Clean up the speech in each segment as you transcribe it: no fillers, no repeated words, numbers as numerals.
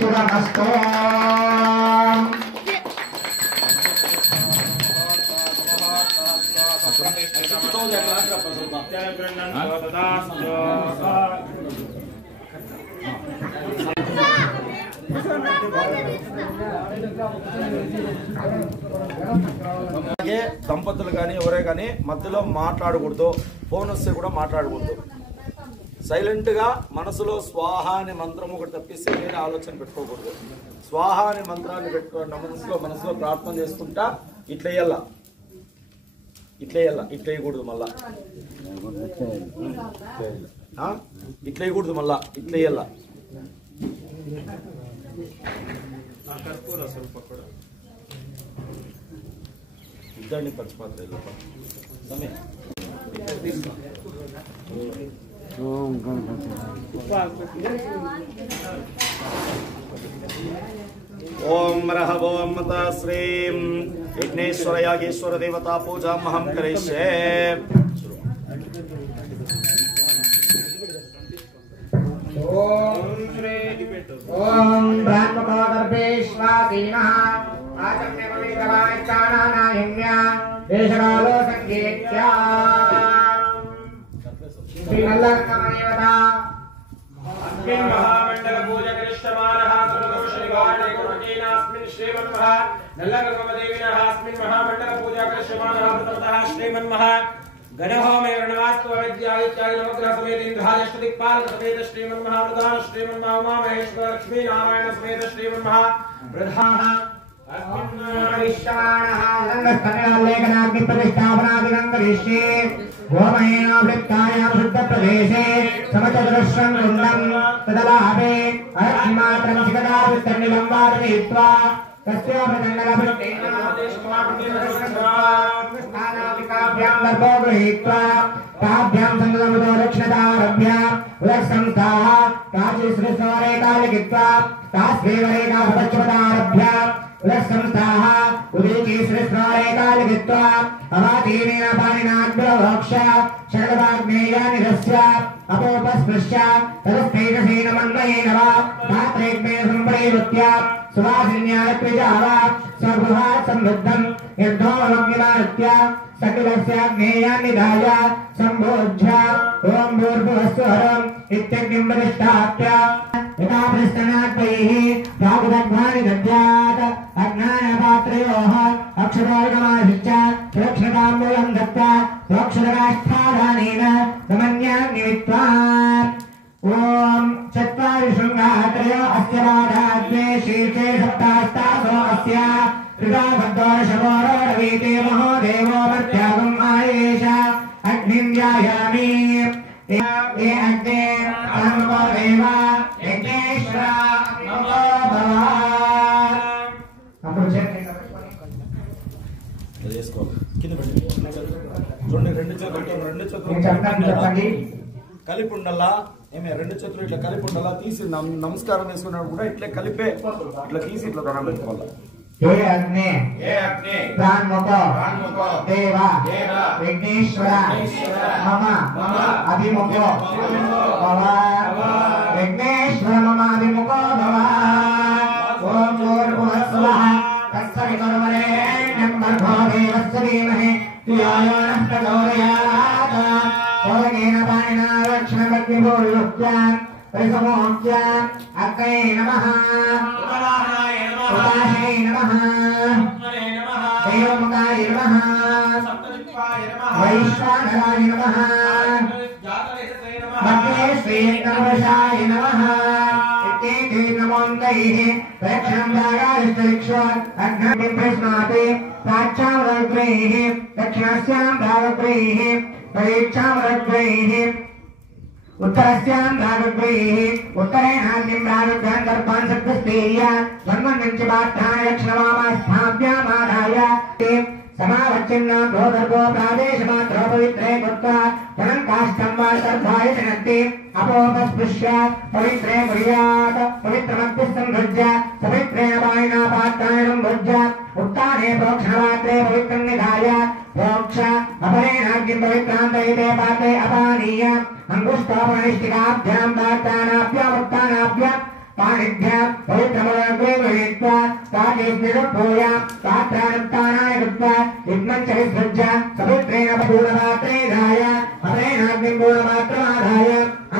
स्तुतमस्तु అలాగే దంపతులు కానీ ఎవరే కానీ మధ్యలో మాట్లాడకూడదు, ఫోన్ వస్తే కూడా మాట్లాడకూడదు. సైలెంట్గా మనసులో స్వాహ అనే మంత్రం ఒకటి తప్పిస్తే వేరే ఆలోచన పెట్టుకోకూడదు. స్వాహ అనే మంత్రాన్ని పెట్టుకోండి, మనసులో ప్రార్థన చేసుకుంటా ఇట్లా వేయాల, ఇట్లా వేయాల, ఇట్లా వేయకూడదు మళ్ళా, ఇట్లా వేయకూడదు మళ్ళా, ఇట్లా వేయాల. ఇద్దరిని పంచపాత్ర ఓం రహోం శ్రీం విఘ్నేశ్వర యాగేశ్వర దేవతా పూజామహం కరిష్యే. ओम ब्रह्मकोदर्भेश्वासीनः आचम्यमविदवाचानानायम्या देशकालो संकेत्या श्रीमल्लङ्गमदेवता अस्मिन् महामण्डल पूजकरिष्यमानः सर्वदोषनिवारणे गुरुजीनास्मिन् श्रीमन्महा नल्लङ्गमदेविनः अस्मिन् महामण्डल पूजकरिष्यमानः प्रथमतः श्रीमन्महा गणहोमे वर्णवास्तु अविद्यादित्यादि नवग्रह समेत इंद्रायष्टदिक्पाल समेत श्रीमन्महाप्रधान श्रीमन्महा उमा महेश्वर लक्ष्मी नारायण समेत श्रीमन्महा प्रधान अस्मिन्नाविश्वाणः लङ्गस्तनलेखनाग्नि प्रतिष्ठापनादिकं करिष्ये. गोमयेनावृत्तायां शुद्धप्रदेशे समचतुरस्रं कुण्डं तदलाभे अर्घ्यमात्रं शिखदावृत्तनिलं वारयित्वा तस्याभ्यां गर्भो गृहीत्वा ताभ्यां संगमतो लक्ष्मणारभ्य उलक्संस्थाः काचिश्रीस्वरे कालिकित्वा तास्वेवरेकापच्युतारभ्य उलक्संस्थाः उदीचीश्रीस्वरे कालिकित्वा अवातीनेन पाणिनाग्रवोक्ष शकलवाग्नेयानिरस्य अपोपस्पृश्य तदस्तेजसेन मन्मयेन वा पात्रेग्नेन सम्परीवृत्य सुवासिन्यात्रिजावा सर्वभात् समृद्धं यद्धोमग्निमारुत्य सकलस्याग्नेयान्निधाय सम्भोज्य ओं भूर्भुवस्सुहरम् इत्यग्निं प्रतिष्ठाप्य यथा प्रस्तनाद्वैः प्रागुदग्ध्वानि दद्यात् अज्ञानपात्रयोः अक्षरोर्गमाभिश्च सुरक्षताम्बूलं दत्त्वा प्रोक्षरकाष्ठादानेन समन्याग्निवित्वा ओम चत्वारि शृंगात्रयो अस्य बाधाद्वे शीर्षे सप्तास्तासो अस्य कृताभद्दोषवोरोरवीते महोदेवो मर्त्यागम् आयेष अग्निं ध्यायामि ये अग्ने नमो देव यज्ञेश्वर नमो भव. అప్పుడు కింద పెట్టి చూడండి, రెండు చేతులు కలిపి ఉండాలా. ఏమే రెండు చేతులు ఇట్లా కలిపి ఉండాలా. తీసి నమస్కారం వేసుకున్నప్పుడు కూడా ఇట్లా కలిపే ఇట్లా తీసి ఇట్లా దండం పెట్టుకోవాలా. हे अग्ने प्राणमुको देव विघ्नेश्वर मम अभिमुखो भव. विघ्नेश्वर मम अभिमुखो भव. ओम भूर्भुवस्सुवः तत्सवितुर्वरेण्यं भर्गो देवस्य धीमहि धियो यो नः प्रचोदयात्. ओमेन पाणिना लक्ष्मणवद्विभूर्युक्त्या परिसमोक्त्या अग्ने नमः उपासने नमः देवमुखाय नमः वैश्वानराय नमः मध्ये श्रीकर्मशाय नमः इत्येते नमोऽन्तैः प्रक्षणं जागारिष्टरिक्षो अग्निं प्रश्नाति प्राच्यामरग्रैः दक्षिणस्यां भागग्रैः परीक्षामरग्रैः उत्तरस्यां भागग्रैः उत्तरेणान्यं भागग्रहं गर्भान् सत्त्वस्तेय जन्मन्यञ्च बाध्याय लक्ष्मणामास्थाभ्यामादाय समावच्चिन्ना भोदर्भो प्रादेशमात्रो पवित्रे कृत्वा धनं काष्ठं वा सर्वाय जनन्ति अपोपस्पृश्य पवित्रे कुर्यात् पवित्रमग्निसंसृज्य सवित्रेण पाणिना पात्रायणं भुज्य उत्ताने प्रोक्षणपात्रे पवित्रं निधाय प्रोक्ष अपरेणाग्निं पवित्रान्तरिते पात्रे अपानीय अङ्गुष्ठोपनिष्ठिकाभ्यां वार्तानाभ्याम् उत्तानाभ्याम् पाणिभ्यां पवित्रमलग्रेमयित्वा पाणिभ्यरुपोय पात्राणन्तानाय कृत्वा इद्मं च विसृज्य समुद्रेण पूर्णमात्रेधाय हरेणाग्निं पूर्णमात्रमाधाय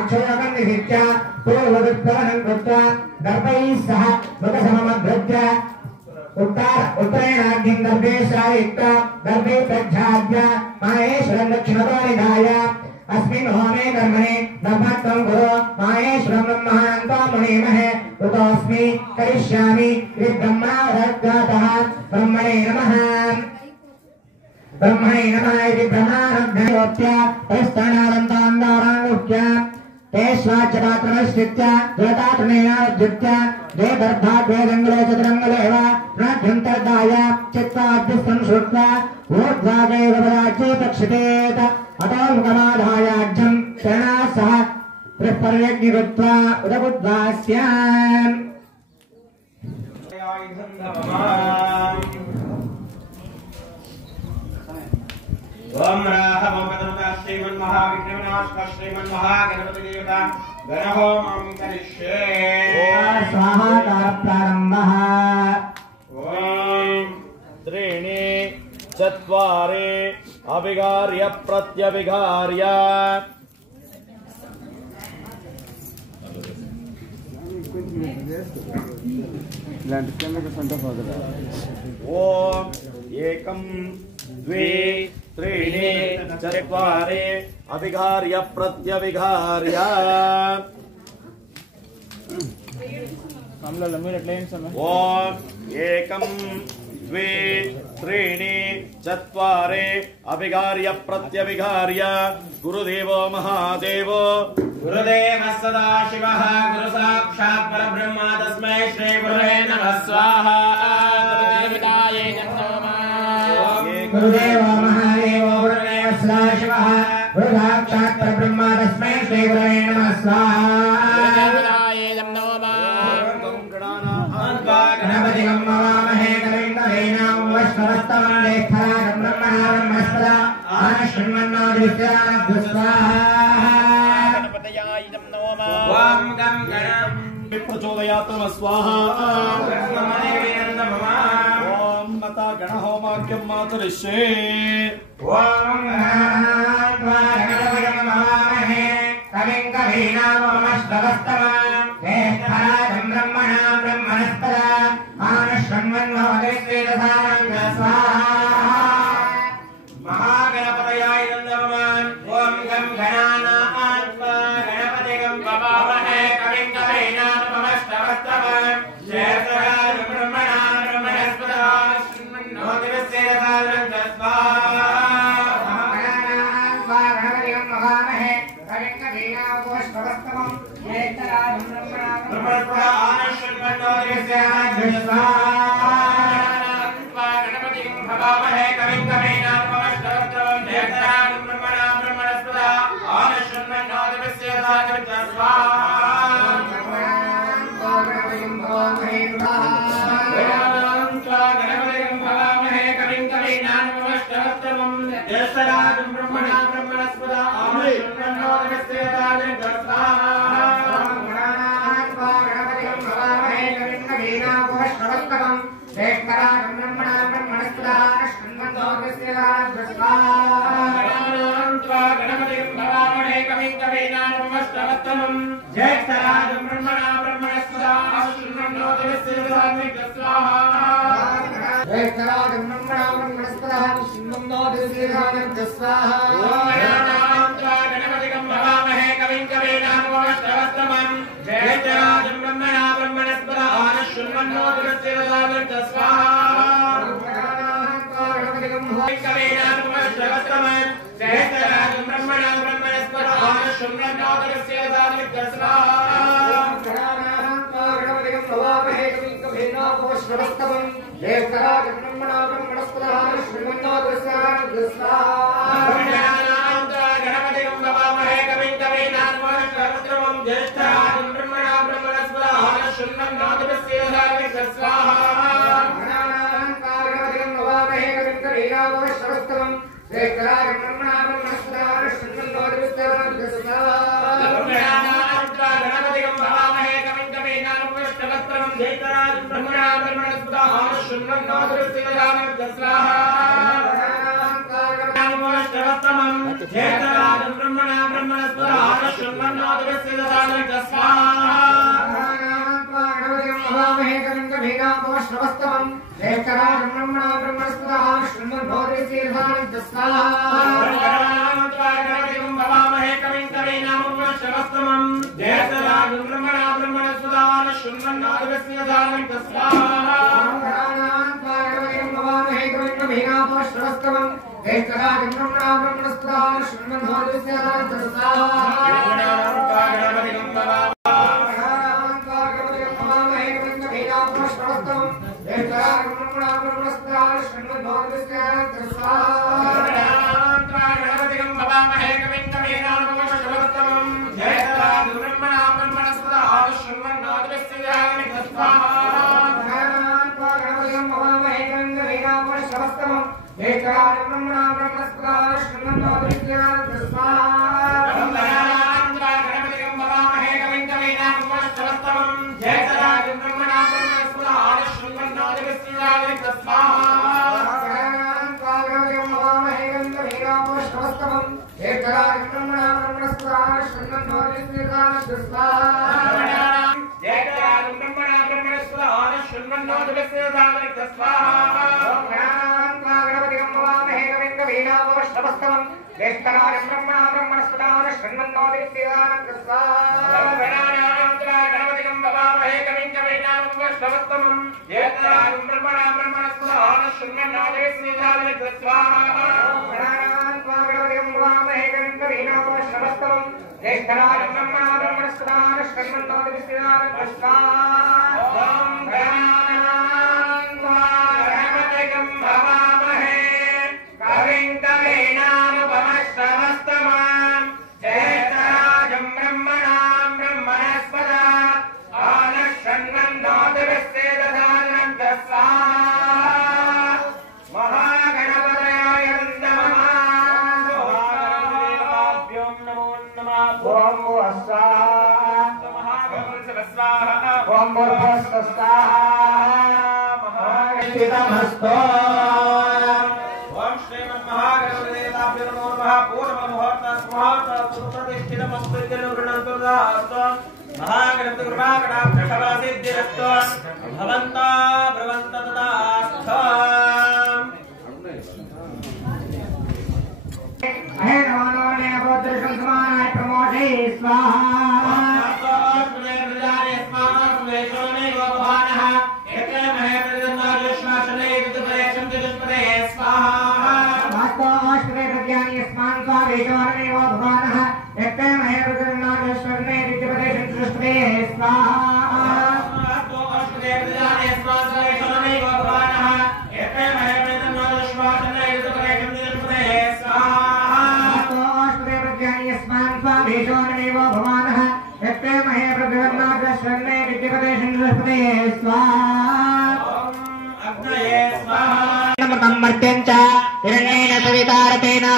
अक्षयोगं निहित्य पूर्वदुत्तरं कृत्वा गर्भैः सह मृतसममधृत्य उत्तरेणाग्निं गर्भे श्रावयित्वा गर्भे प्रज्ञाद्य माहेश्वरं दक्षिणतो निधाय अस्मिन् होमे कर्मणे ब्रह्मत्वं गुरो माहेश्वरं ब्रह्मानन्तो मुनीमहे उतोऽस्मि करिष्यामि इति ब्रह्मावधातः ब्रह्मणे नमः ब्रह्मणे नमः इति ब्रह्मानन्दायोत्य परिस्थानानन्तान्दाराङ्गुक्य ते स्वाचरात्रमश्चित्य जलतात्रणेनावद्युत्य द्वे गर्भा द्वे गङ्गले चतुरङ्गले एव प्राभ्यन्तर्दाय चित्वाद्युस्तं श्रुत्वा ऊर्ध्वागे वपदाच्ये प्रक्षिपेत अतो मुखमाधायाज्यं शरणा सह त्रिपर्यग्निकृत्वा उदबुद्धास्याम् ओम राहवोपतनुता श्रीमन्महाविष्णुविनाशक श्रीमन्महागणपति देवता गणहोमं करिष्ये स्वाहा प्रारम्भः ओम त्रीणि चत्वारि अभिगार्य प्रत्यभिगार्य ओम एकं द्वे त्रीणि चत्वारि अभिगार्य प्रत्यभिगार्य ओम एकं द्वे त्रीणि चत्वारि अभिगार्य प्रत्यभिगार्य गुरुदेवो महादेवो गुरुदेव सदाशिवः गुरु साक्षात् परब्रह्म तस्मै श्री गुरुवे नमः स्वाहा गुरुदेवो महादेवो गुरुदेव सदाशिवः गुरु साक्षात् परब्रह्म तस्मै श्री गुरुवे नमः स्वाहा गणपतिं नमामहे कविं कवीनां वैष्णवस्तवं ज्येष्ठराजं ब्रह्मणा ब्रह्मणस्पदा ओम गं गणं प्रचोदयात् नमः स्वाहा ओम मता गणहोमाख्यं मातरिष्ये ओम गणपतिं नमामहे कविं कवीनां वैष्णवस्तवं ज्येष्ठराजं ब्रह्मणा ब्रह्मणस्पदा महागणपतयाय नमः ओम गं गणानां गणपतिं भवामहे कविं कवीनां वैष्णवस्तवं ज्येष्ठराजं ब्रह्मणा ब्रह्मणस्पदा जयतराजं ब्रह्मणा ब्रह्मणस्पदा आश्रुण्वन्नोदृष्टिदधानः नमोऽस्तवस्तमं जयतराजं ब्रह्मणा ब्रह्मणस्पदा आश्रुण्वन्नोदृष्टिदधानः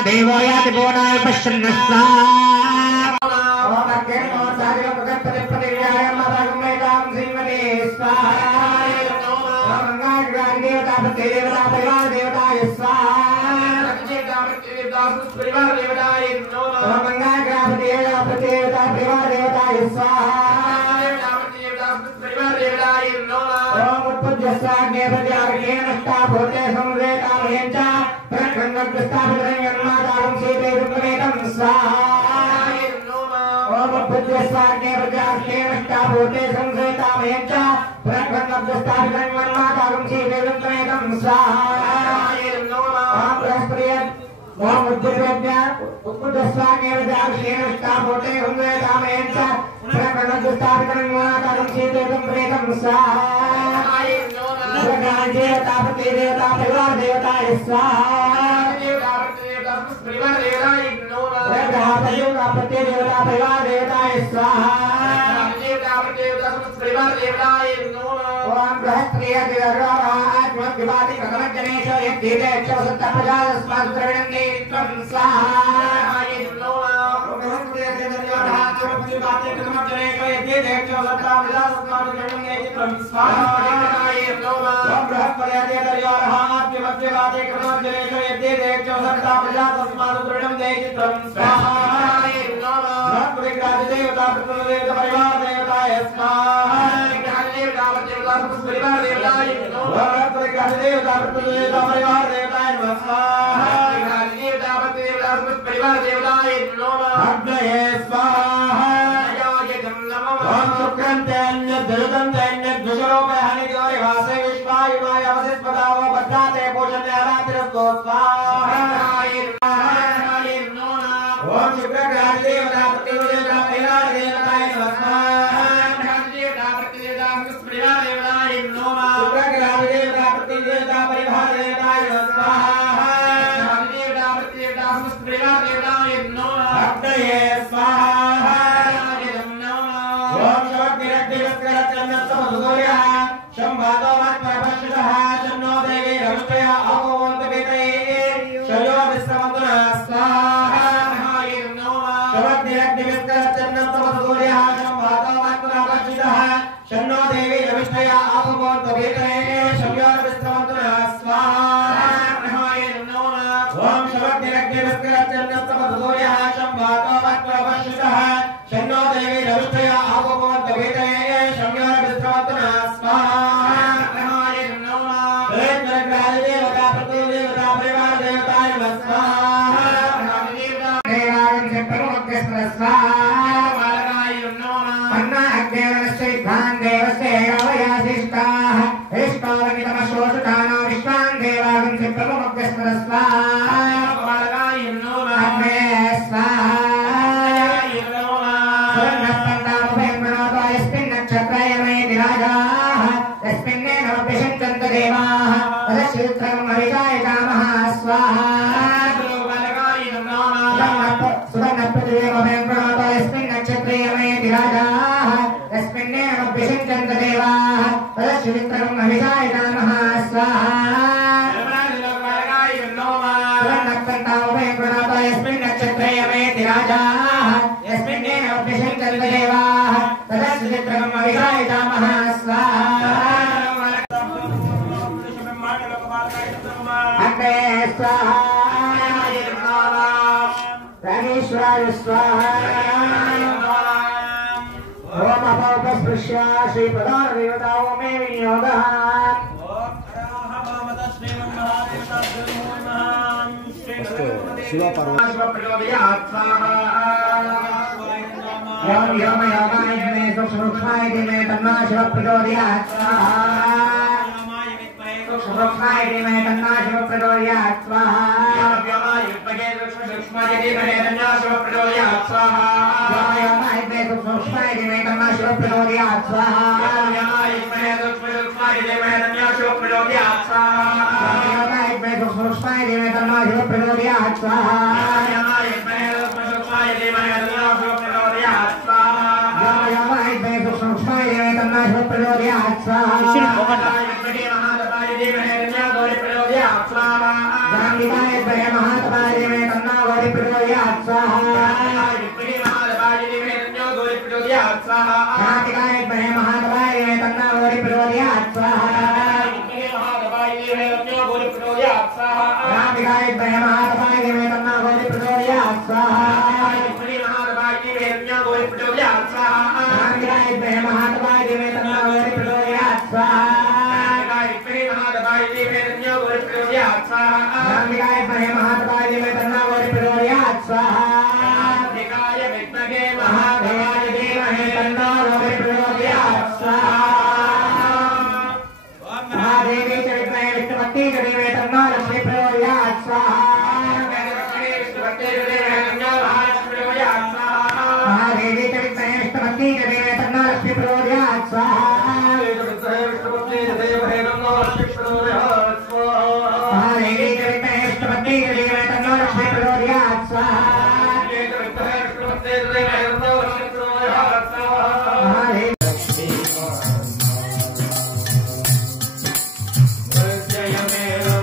देवो याति बोनाय पश्यन् Jaya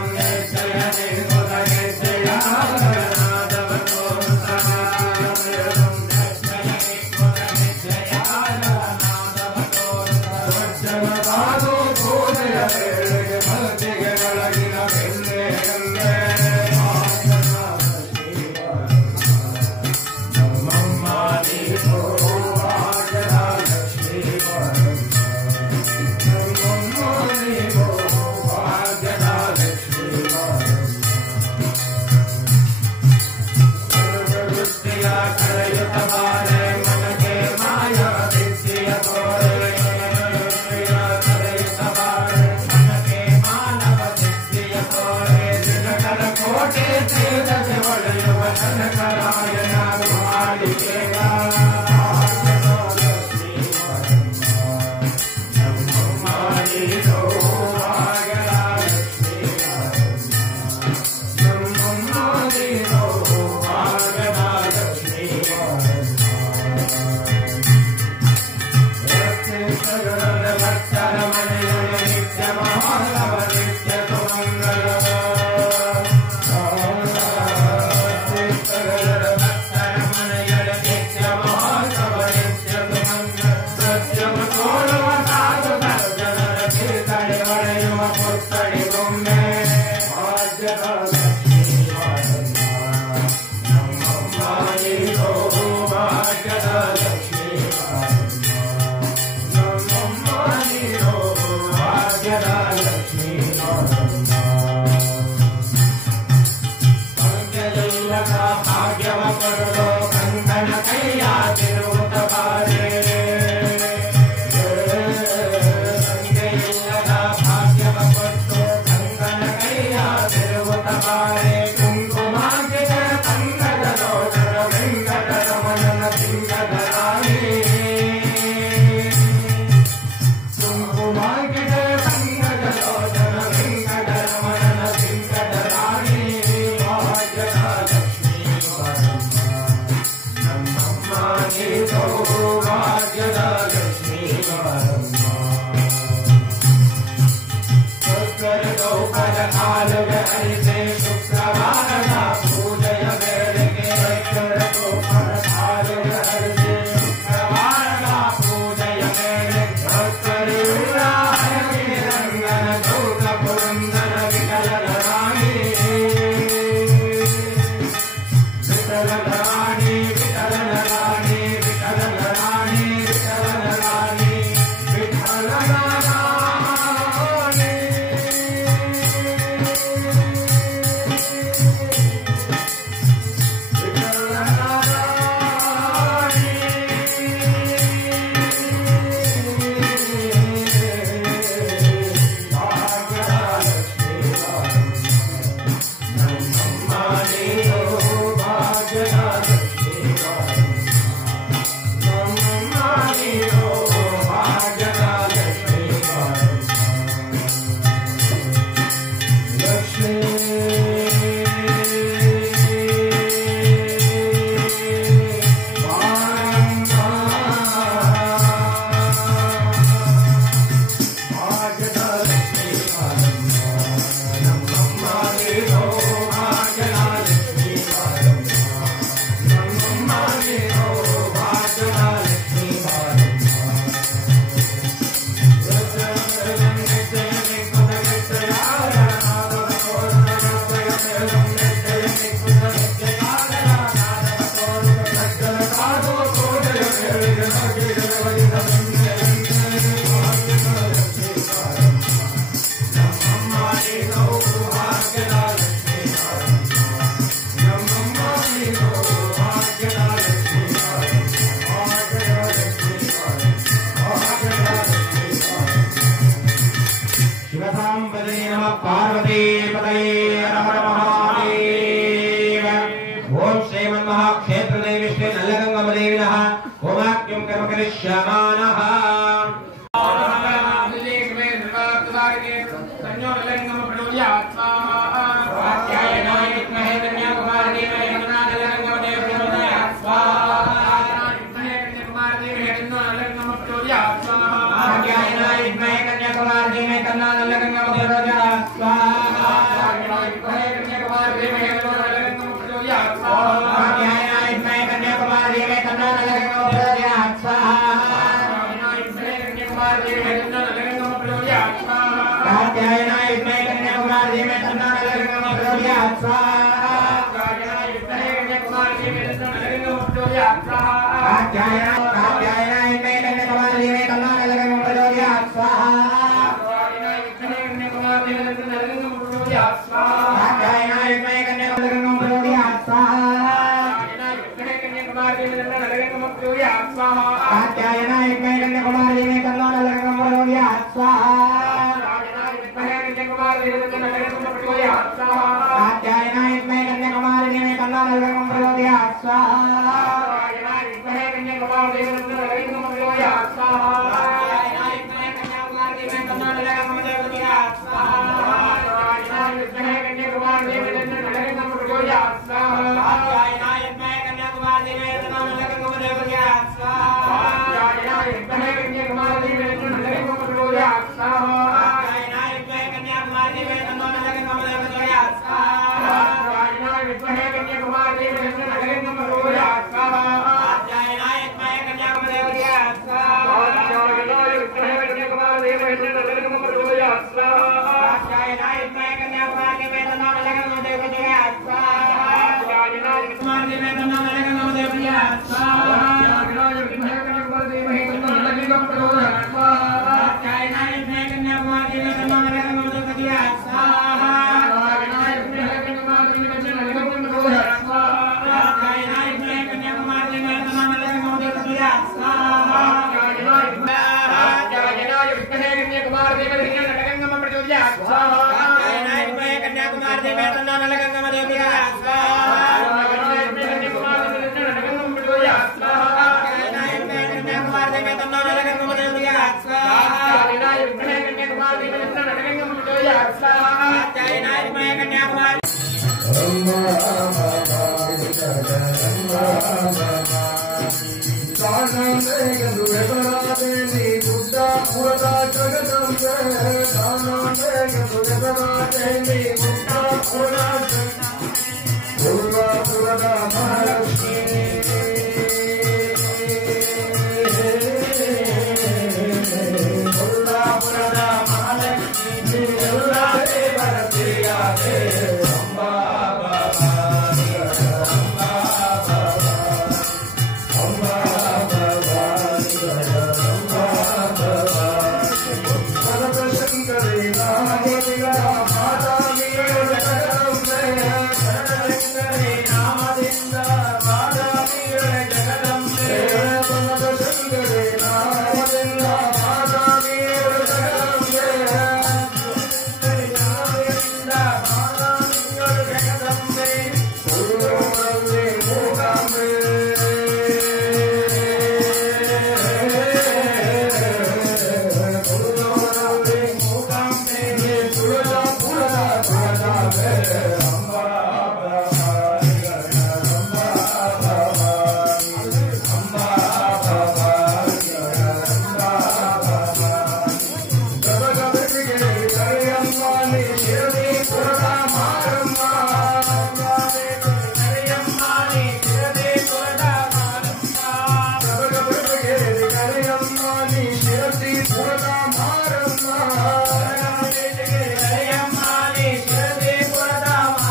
Om विद्महे कन्याकुमारी धीमहि तन्नो नरसिंहः प्रचोदयात् स्वाहा कात्यायनाय विद्महे कन्याकुमारी धीमहि तन्नो नरसिंहः प्रचोदयात् स्वाहा कात्यायनाय विद्महे कन्याकुमारी धीमहि तन्नो नरसिंहः प्रचोदयात् स्वाहा कात्यायनाय विद्महे कन्याकुमारी धीमहि तन्नो नरसिंहः प्रचोदयात् स्वाहा कात्यायनाय विद्महे कन्याकुमारी धीमहि तन्नो नरसिंहः प्रचोदयात् स्वाहा कात्यायनाय विद्महे कन्याकुमारी धीमहि तन्नो नरसिंहः प्रचोदयात् स्वाहा कात्यायनाय विद्महे कन्याकुमारी धीमहि तन्नो नरसिंहः प्रचोदयात् स्वाहा कात्यायनाय विद्महे कन्याकुमारी धीमहि तन्नो नरसिंहः प्रचोदयात् स्वाहा कात्यायनाय विद्महे कन्याकुमारी धीमहि तन्नो नरसिंहः प्रचोदयात् स्वाहा कात्यायनाय विद्महे कन्याकुमारी धीमहि तन्नो नरसिंहः प्रचोदयात् स्वाहा कात्यायनाय विद्महे कन्याकुमारी धीमहि तन्नो नरसिंहः प्रचोदयात् स्वाहा कात्यायनाय विद्महे कन्याकुमारी धीमहि तन्नो नरसिंहः प्रचोदयात् स्वाहा कात्यायनाय विद्महे कन्याकुमारी धीमहि तन्नो नरसिंहः प्रचोदयात् स्वाहा कात्यायनाय विद्महे कन्याकुमारी धीमहि तन्नो नरसिंहः प्रचोदयात् स्वाहा कात्यायनाय विद्महे कन्याकुमारी धीमहि तन्नो नरसिंहः प्रचोदयात् स्वाहा कात्यायनाय विद्महे कन्याकुमारी धीमहि तन्नो नरसिंहः प्रचोदयात् स्वाहा कात्यायनाय विद्महे कन्याकुमारी धीमहि तन्नो नरसिंहः प्रचोदयात् स्वाहा कात्यायनाय विद्महे कन्याकुमारी धीमहि तन्नो नरसिंहः प्रचोदयात् स्वाहा कात्यायनाय विद्महे कन्याकुमारी धीमहि तन्नो नरसिंहः प्रचोदयात् स्वाहा कात्यायनाय विद्महे कन्याकुमारी धीमहि तन्नो नरसिंहः प्रचोदयात् स्वाहा कात्यायनाय विद्महे कन्याकुमारी धीमहि तन्नो नरसिंहः प्रचोदयात् स्वाहा कात्यायनाय विद्महे कन्याकुमारी धीमहि तन्नो नरसिंहः प्रचोदयात् स्वाहा कात्यायनाय विद्महे कन्याकुमारी धीमहि तन्नो नरसिंहः प्रचोदयात् स्वाहा कात्यायनाय विद्महे कन्याकुमारी धीमहि तन्नो नरसिंहः प्रचोदयात् स्वाहा कात्यायनाय विद्महे कन्याकुमारी धीमहि तन्नो नरसिंहः प्रचोदयात् स्वाहा कात्यायनाय विद्महे कन्याकुमारी धीमहि तन्नो नरसिंहः प्रचोदयात् स्वाहा कात्यायनाय विद्महे कन्याकुमारी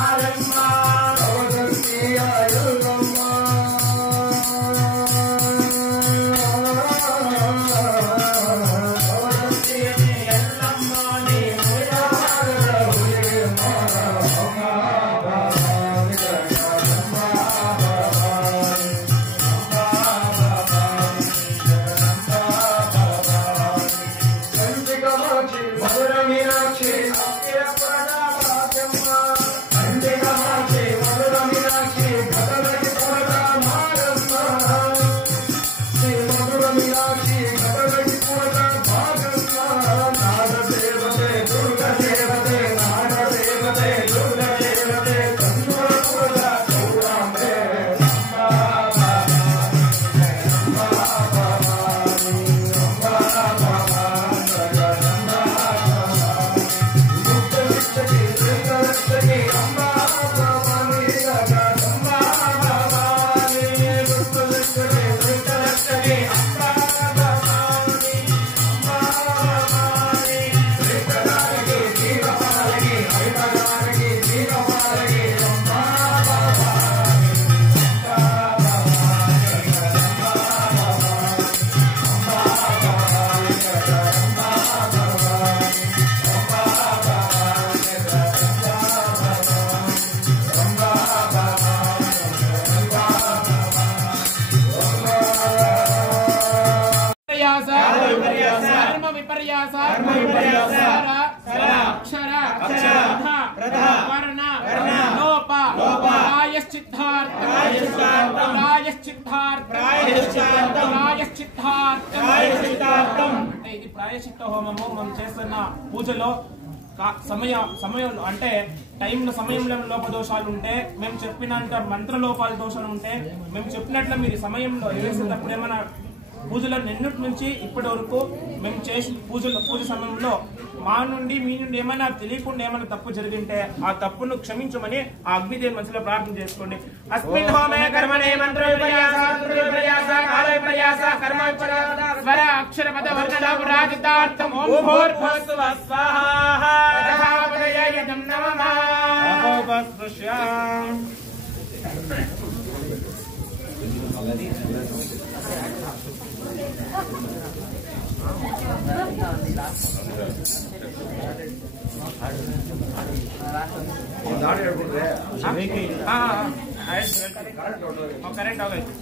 అంటే ఇది ప్రాయశ్చిత్త హోమము మనం చేస్తున్న పూజలో సమయంలో అంటే సమయంలో లోపదోషాలు ఉంటే మేము చెప్పినంత మంత్ర లోపాల దోషాలు ఉంటే మేము చెప్పినట్లు మీరు సమయంలో వేసేటప్పుడు ఏమైనా పూజలో నిన్నటి నుంచి ఇప్పటి వరకు మేము చేసిన పూజ సమయంలో మా నుండి మీ నుండి ఏమైనా తెలియకుండా ఏమైనా తప్పు జరిగింటే ఆ తప్పును క్షమించమని ఆ అగ్నిదేవి మనసులో ప్రార్థన చేసుకోండి. అస్మిన్ హోమే కర్మణే మంత్ర విపర్యాస కాల విపర్యాస కర్మ విపర్యాస స్వర అక్షర పద వర్ణ రాజితార్థం ఓం భూర్భువస్సువ స్వాహా ప్రజాపతయే నమః అపోపస్పృశ్యాం. ಕರೆಂಟ್ ಹೋಗೈತೆ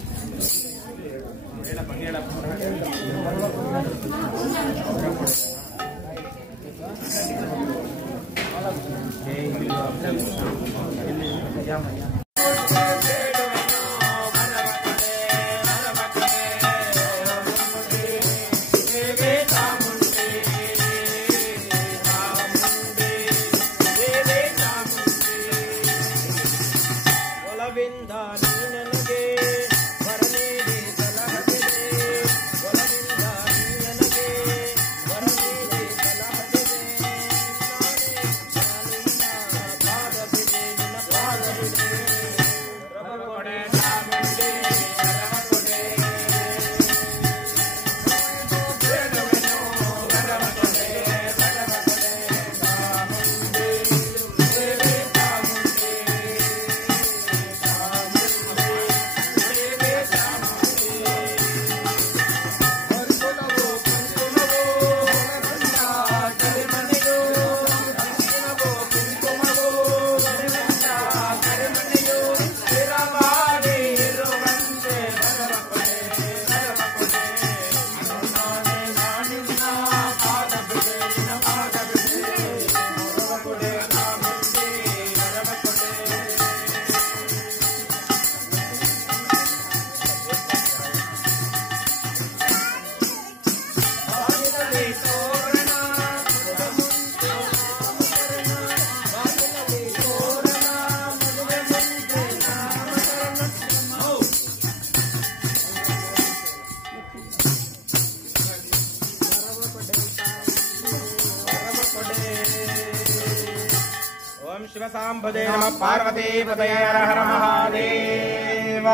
शिव सांबदे नमः पार्वती पतये हर हर महादेव।